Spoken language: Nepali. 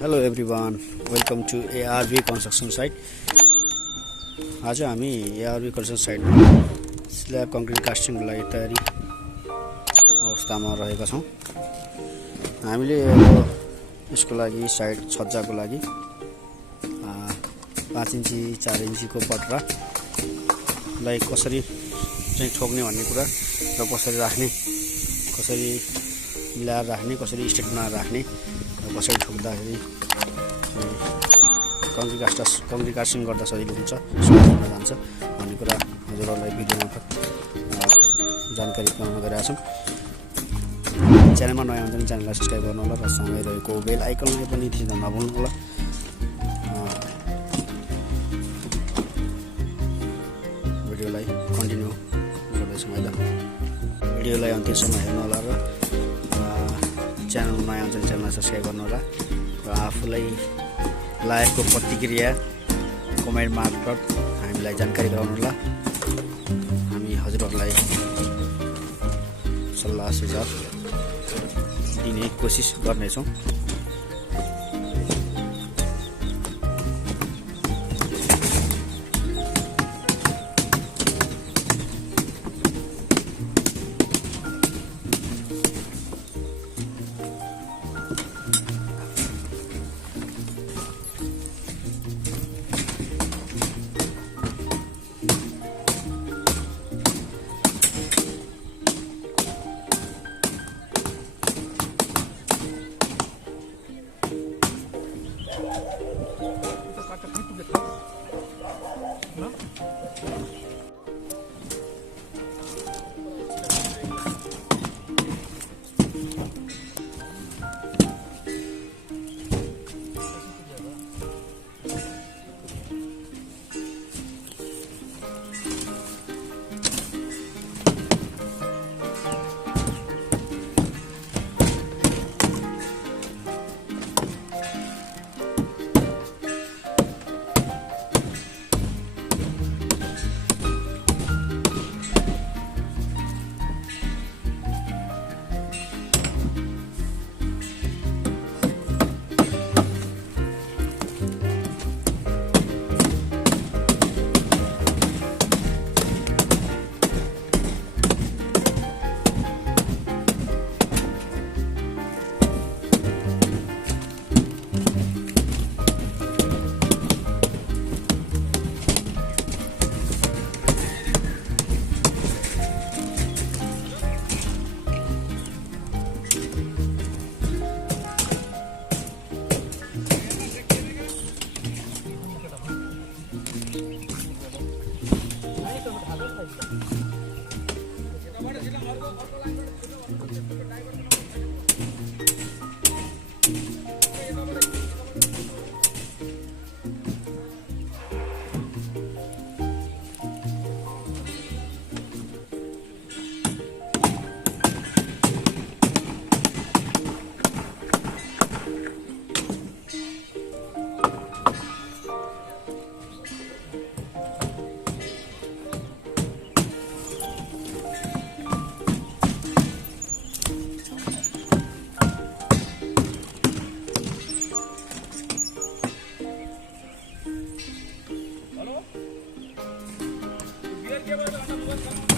Hello everyone, welcome to ARV construction site. आज हामी ARV construction site मा slab concrete casting को लागि तयारी अवस्थामा रहेका छौं। हामीले यसको लागि साइड छज्जाको लागि 5 इन्ची 4 इन्चीको पटरा लाई कसरी चाहिँ ठोक्ने भन्ने कुरा र कसरी राख्ने, कसरी मिलाएर राख्ने, कसरी स्ट्रेट बनाएर राख्ने, कसरी ठोक्दाखेरि कङ्क्रिट कास्टिङ गर्दा सजिलो हुन्छ, सजिलो हुन जान्छ भन्ने कुरा हजुरहरूलाई भिडियो मार्फत जानकारी गराउन गइरहेका छौँ। च्यानलमा नयाँ हुनुहुन्छ भने च्यानललाई सब्स्क्राइब गर्नु होला र सँगै रहेको बेल आइकनलाई पनि थिच्न नभुल्नु होला। भिडियोलाई कन्टिन्यू गर्दैछौँ है त। भिडियोलाई अन्त्यसम्म हेर्नु होला र च्यानलमा नयाँ हुन्छ भने च्यानललाई सब्स्क्राइब गर्नु होला र आफूलाई लागेको प्रतिक्रिया कमेन्ट मार्फत हामीलाई जानकारी गराउनु होला। हामी हजुरहरूलाई सल्लाह सुझाव दिने कोसिस गर्नेछौँ। Biar dia berada dalam